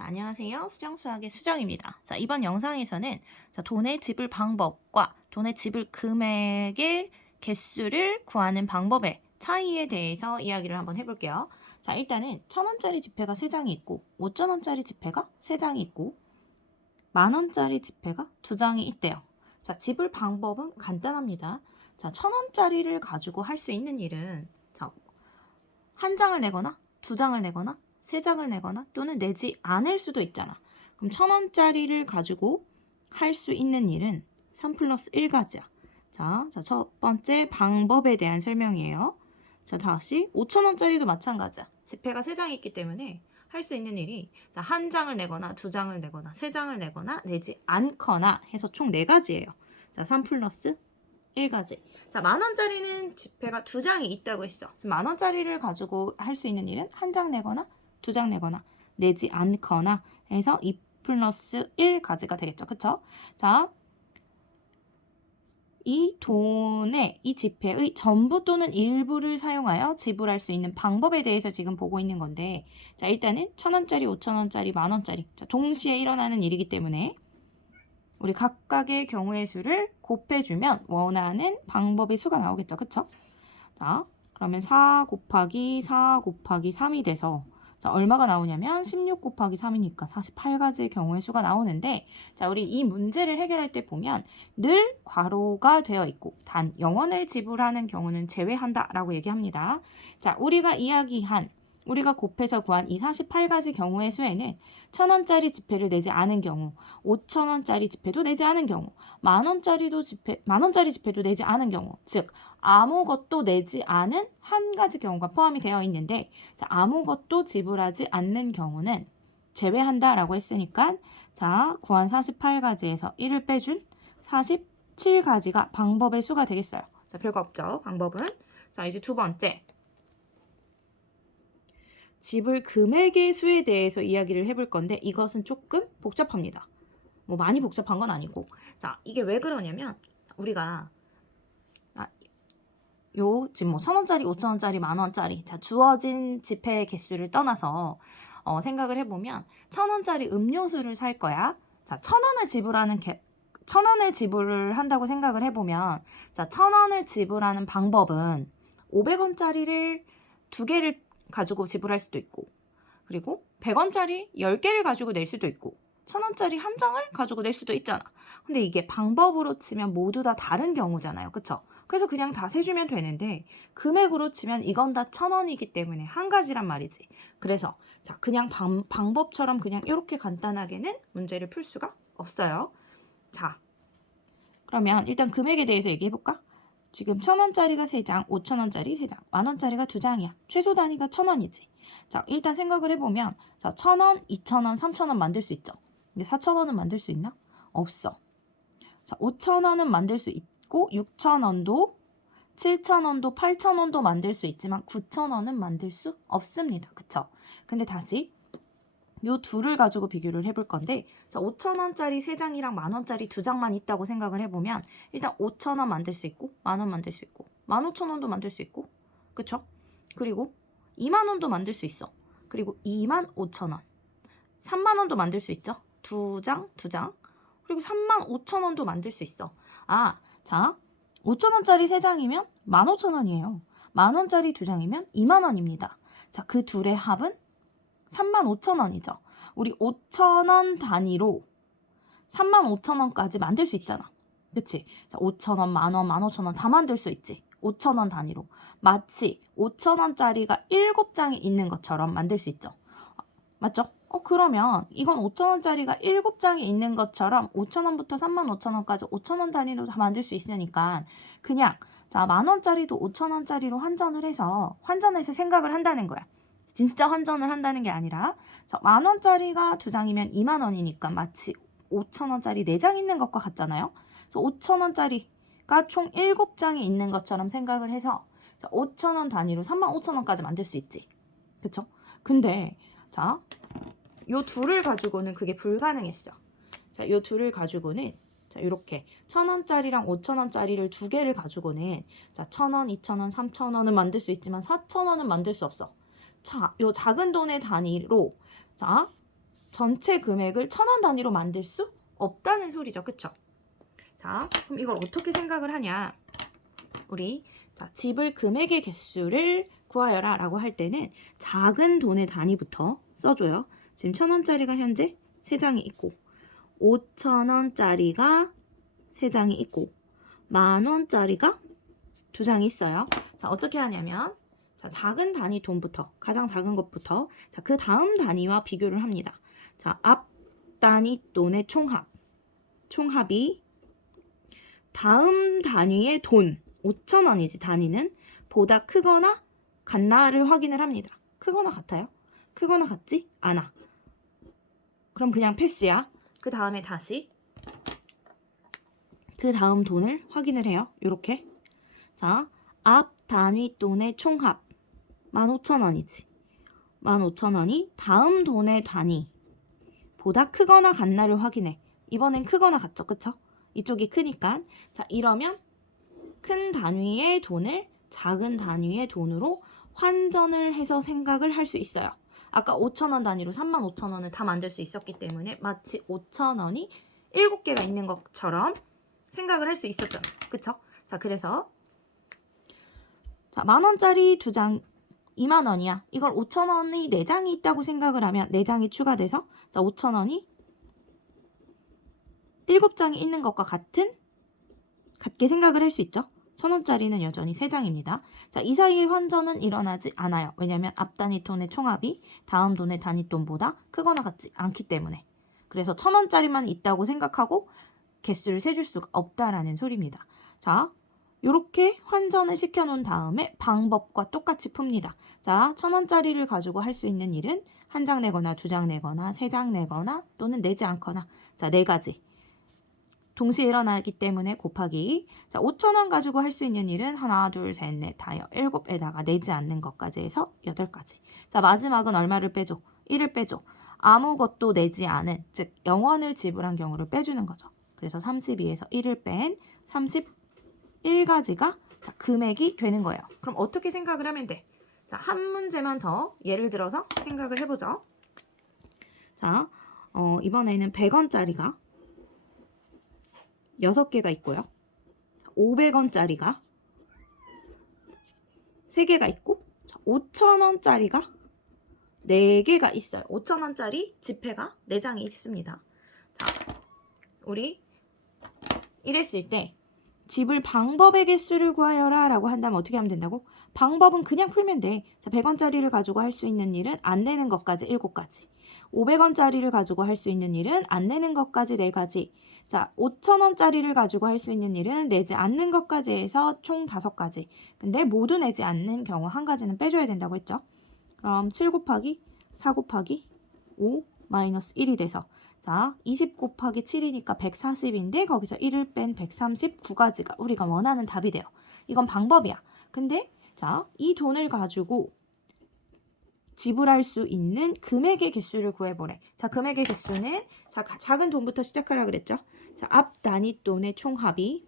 자, 안녕하세요. 수정수학의 수정입니다. 자, 이번 영상에서는 돈의 지불 방법과 돈의 지불 금액의 개수를 구하는 방법의 차이에 대해서 이야기를 한번 해볼게요. 자, 일단은 1,000원짜리 지폐가 3장이 있고 5,000원짜리 지폐가 3장이 있고 만원짜리 지폐가 2장이 있대요. 자, 지불 방법은 간단합니다. 자, 1,000원짜리를 가지고 할 수 있는 일은 자, 한 장을 내거나 2장을 내거나 3장을 내거나 또는 내지 않을 수도 있잖아. 그럼 1,000원짜리를 가지고 할 수 있는 일은 3 플러스 1가지야. 자, 첫 번째 방법에 대한 설명이에요. 자, 다시 5,000원짜리도 마찬가지야. 지폐가 3장이 있기 때문에 할 수 있는 일이 자, 한 장을 내거나 2장을 내거나 3장을 내거나 내지 않거나 해서 총 4가지예요. 자, 3 플러스 1가지. 자, 만원짜리는 지폐가 2장이 있다고 했어. 만원짜리를 가지고 할 수 있는 일은 한 장 내거나 2장 내거나 내지 않거나 해서 2 플러스 1가지가 되겠죠. 그쵸? 자, 이 돈의, 이 지폐의 전부 또는 일부를 사용하여 지불할 수 있는 방법에 대해서 지금 보고 있는 건데, 자, 일단은 1,000원짜리, 5,000원짜리, 만원짜리. 자, 동시에 일어나는 일이기 때문에 우리 각각의 경우의 수를 곱해주면 원하는 방법의 수가 나오겠죠. 그쵸? 자, 그러면 4 곱하기 4 곱하기 3이 돼서 자, 얼마가 나오냐면 16 곱하기 3이니까 48가지의 경우의 수가 나오는데 자, 우리 이 문제를 해결할 때 보면 늘 괄호가 되어 있고 단 0원을 지불하는 경우는 제외한다 라고 얘기합니다. 자, 우리가 곱해서 구한 이 48가지 경우의 수에는 1,000원짜리 지폐를 내지 않은 경우, 5,000원짜리 지폐도 내지 않은 경우, 만원짜리 지폐도 내지 않은 경우, 즉 아무것도 내지 않은 한 가지 경우가 포함이 되어 있는데 자, 아무것도 지불하지 않는 경우는 제외한다라고 했으니까 자, 구한 48가지에서 1을 빼준 47가지가 방법의 수가 되겠어요. 자, 별거 없죠. 방법은. 자, 이제 두 번째. 지불 금액의 수에 대해서 이야기를 해볼 건데 이것은 조금 복잡합니다. 뭐 많이 복잡한 건 아니고 자, 이게 왜 그러냐면 우리가 지금 뭐 1,000원짜리, 5,000원짜리, 만원짜리 자, 주어진 지폐 개수를 떠나서 생각을 해보면 1,000원짜리 음료수를 살 거야. 자, 1,000원을 지불을 한다고 생각을 해보면 자, 1,000원을 지불하는 방법은 500원짜리를 2개를 가지고 지불할 수도 있고 그리고 100원짜리 10개를 가지고 낼 수도 있고 1,000원짜리 한 장을 가지고 낼 수도 있잖아. 근데 이게 방법으로 치면 모두 다 다른 경우잖아요. 그쵸? 그래서 그냥 다 세주면 되는데 금액으로 치면 이건 다 1,000원이기 때문에 한 가지란 말이지. 그래서 자, 그냥 방법처럼 그냥 이렇게 간단하게는 문제를 풀 수가 없어요. 자, 그러면 일단 금액에 대해서 얘기해볼까? 지금 1,000원짜리가 3장, 5,000원짜리 3장, 만원짜리가 2장이야. 최소 단위가 1,000원이지. 자, 일단 생각을 해보면 자, 1,000원, 2,000원, 3,000원 만들 수 있죠. 근데 4,000원은 만들 수 있나? 없어. 자, 5,000원은 만들 수 있고 6,000원도 7,000원도 8,000원도 만들 수 있지만 9,000원은 만들 수 없습니다. 그쵸? 근데 다시 요 둘을 가지고 비교를 해볼 건데 자, 5,000원짜리 3장이랑 만원짜리 2장만 있다고 생각을 해보면 일단 5,000원 만들 수 있고 만원 만들 수 있고 15,000원도 만들 수 있고 그쵸? 그리고 2만원도 만들 수 있어. 그리고 25,000원 3만원도 만들 수 있죠. 2장 그리고 35,000원도 만들 수 있어. 아, 자 5,000원짜리 3장이면 15,000원이에요. 만원짜리 2장이면 2만원입니다. 자, 그 둘의 합은 35,000원이죠. 우리 5,000원 단위로 35,000원까지 만들 수 있잖아. 그치? 자, 5,000원, 만원, 15,000원 다 만들 수 있지. 5,000원 단위로. 마치 5,000원짜리가 7장이 있는 것처럼 만들 수 있죠. 맞죠? 그러면 이건 5,000원짜리가 7장이 있는 것처럼 5,000원부터 35,000원까지 5,000원 단위로 다 만들 수 있으니까 그냥 자, 만원짜리도 5,000원짜리로 환전해서 생각을 한다는 거야. 진짜 환전을 한다는 게 아니라 자, 만원짜리가 2장이면 2만원이니까 마치 5,000원짜리 4장 있는 것과 같잖아요. 그래서 5,000원짜리가 총 7장이 있는 것처럼 생각을 해서 자, 5,000원 단위로 35,000원까지 만들 수 있지. 그쵸? 근데 자, 요 둘을 가지고는 그게 불가능했어. 자, 요 둘을 가지고는 자, 이렇게 1,000원짜리랑 5,000원짜리를 2개를 가지고는 자, 1,000원, 2,000원, 3,000원은 만들 수 있지만 4,000원은 만들 수 없어. 자, 요 작은 돈의 단위로 자, 전체 금액을 1,000원 단위로 만들 수 없다는 소리죠. 그쵸? 자, 그럼 이걸 어떻게 생각을 하냐? 우리 자, 지불 금액의 개수를 구하여라 라고 할 때는 작은 돈의 단위부터 써줘요. 지금 1,000원짜리가 현재 3장이 있고 5,000원짜리가 3장이 있고 10,000원짜리가 2장이 있어요. 자, 어떻게 하냐면 자, 작은 단위 돈부터 가장 작은 것부터 자, 그 다음 단위와 비교를 합니다. 자, 앞 단위 돈의 총합이 다음 단위의 돈 5,000원이지 단위는 보다 크거나 같나를 확인을 합니다. 크거나 같아요? 크거나 같지 않아. 그럼 그냥 패스야. 그 다음에 다시 그 다음 돈을 확인을 해요. 요렇게. 자, 앞 단위 돈의 총합 15,000원이지. 15,000원이 다음 돈의 단위 보다 크거나 같나를 확인해. 이번엔 크거나 같죠. 그쵸? 이쪽이 크니까. 자, 이러면 큰 단위의 돈을 작은 단위의 돈으로 환전을 해서 생각을 할 수 있어요. 아까 5,000원 단위로 35,000원을 다 만들 수 있었기 때문에 마치 5,000원이 7개가 있는 것처럼 생각을 할 수 있었잖아. 그쵸? 자, 그래서 자, 10,000원짜리 2장 20,000원이야. 이걸 5,000원이 4장이 있다고 생각을 하면 4장이 추가돼서 자, 5,000원이 7장이 있는 것과 같게 생각을 할 수 있죠. 1,000원짜리는 여전히 3장입니다. 자, 이 사이의 환전은 일어나지 않아요. 왜냐하면 앞 단위 돈의 총합이 다음 돈의 단위 돈보다 크거나 같지 않기 때문에. 그래서 1,000원짜리만 있다고 생각하고 개수를 세줄 수가 없다라는 소리입니다. 자, 이렇게 환전을 시켜놓은 다음에 방법과 똑같이 풉니다. 자, 1,000원짜리를 가지고 할 수 있는 일은 1장 내거나 2장 내거나 3장 내거나 또는 내지 않거나 자, 4가지. 동시에 일어나기 때문에 곱하기. 자, 5,000원 가지고 할 수 있는 일은 하나, 둘, 셋, 넷, 다섯, 7에다가 내지 않는 것까지 해서 8가지. 자, 마지막은 얼마를 빼줘? 1을 빼줘. 아무것도 내지 않은, 즉 0원을 지불한 경우를 빼주는 거죠. 그래서 32에서 1을 뺀 31가지가 자, 금액이 되는 거예요. 그럼 어떻게 생각을 하면 돼? 자, 한 문제만 더 예를 들어서 생각을 해보죠. 자, 이번에는 100원짜리가 6개가 있고요. 500원짜리가 3개가 있고 5,000원짜리가 4개가 있어요. 5,000원짜리 지폐가 4장이 있습니다. 자, 우리 이랬을 때 지불 방법의 개수를 구하여라 라고 한다면 어떻게 하면 된다고? 방법은 그냥 풀면 돼. 자, 100원짜리를 가지고 할 수 있는 일은 안 내는 것까지 7가지. 500원짜리를 가지고 할 수 있는 일은 안 내는 것까지 4가지. 자, 5,000원짜리를 가지고 할 수 있는 일은 내지 않는 것까지 해서 총 5가지. 근데 모두 내지 않는 경우 한 가지는 빼줘야 된다고 했죠. 그럼 7 곱하기 4 곱하기 5 마이너스 1이 돼서 자, 20 곱하기 7이니까 140인데 거기서 1을 뺀 139가지가 우리가 원하는 답이 돼요. 이건 방법이야. 근데 자, 이 돈을 가지고 지불할 수 있는 금액의 개수를 구해보래. 자, 금액의 개수는 자, 작은 돈부터 시작하라 그랬죠. 자, 앞 단위 돈의 총합이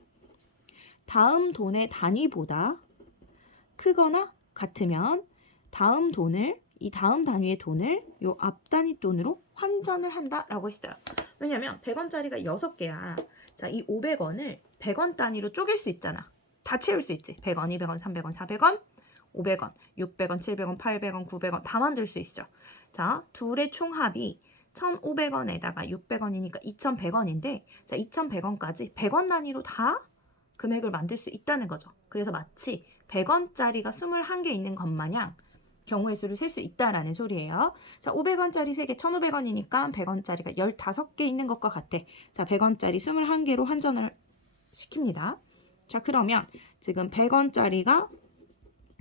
다음 돈의 단위보다 크거나 같으면 다음 돈을 이 다음 단위의 돈을 요 앞 단위 돈으로 환전을 한다라고 했어요. 왜냐면 100원짜리가 6개야. 자, 이 500원을 100원 단위로 쪼갤 수 있잖아. 다 채울 수 있지. 100원, 200원, 300원, 400원, 500원, 600원, 700원, 800원, 900원 다 만들 수 있죠. 자, 둘의 총합이 1,500원에다가 600원이니까 2,100원인데 자, 2,100원까지 100원 단위로 다 금액을 만들 수 있다는 거죠. 그래서 마치 100원짜리가 21개 있는 것 마냥 경우의 수를 셀 수 있다라는 소리예요. 자, 500원짜리 3개 1,500원이니까 100원짜리가 15개 있는 것과 같아. 자, 100원짜리 21개로 환전을 시킵니다. 자, 그러면 지금 100원짜리가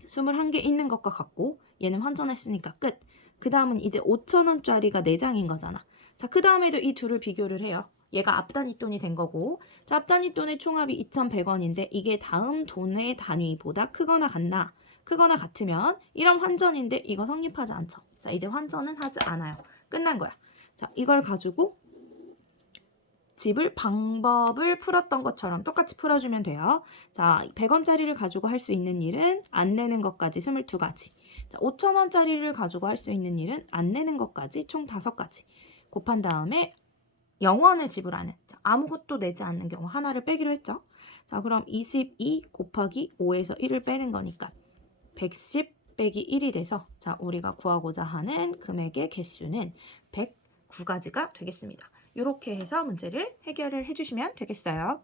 21개 있는 것과 같고 얘는 환전했으니까 끝. 그 다음은 이제 5,000원짜리가 4장인 거잖아. 자, 그 다음에도 이 둘을 비교를 해요. 얘가 앞단위 돈이 된 거고 자, 앞단위 돈의 총합이 2,100원인데 이게 다음 돈의 단위보다 크거나 같나? 크거나 같으면 이런 환전인데 이거 성립하지 않죠. 자, 이제 환전은 하지 않아요. 끝난 거야. 자, 이걸 가지고 지불 방법을 풀었던 것처럼 똑같이 풀어주면 돼요. 자, 100원짜리를 가지고 할 수 있는 일은 안 내는 것까지 22가지. 자, 5,000원짜리를 가지고 할 수 있는 일은 안 내는 것까지 총 5가지. 곱한 다음에 0원을 지불하는, 자, 아무것도 내지 않는 경우 하나를 빼기로 했죠. 자, 그럼 22 곱하기 5에서 1을 빼는 거니까 110 빼기 1이 돼서, 자, 우리가 구하고자 하는 금액의 개수는 109가지가 되겠습니다. 이렇게 해서 문제를 해결을 해주시면 되겠어요.